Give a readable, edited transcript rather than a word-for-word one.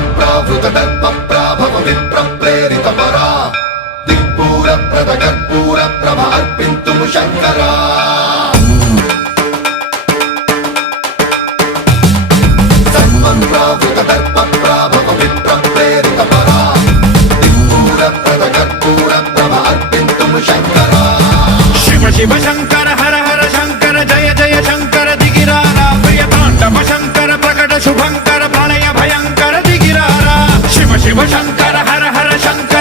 प्रावृतदर्पप्राभव विप्रप्रेरितपरा दिक्पूरप्रदकर्पूरप्रभ अर्पिन्तुं शङ्करा सर्वं प्रावृतदर्पप्राभव विप्रप्रेरितपरा दिक्पूरप्रदकर्पूरप्रभ अर्पिन्तुं शङ्करा शिव शिव शङ्कर हर हर शङ्कर जय जय शङ्कर दिगिरारा प्रियताण्डव शङ्कर प्रकट शुभङ्कर प्रणय भयङ्कर दिगिरारा शिव शिव शङ्कर हर हर शङ्कर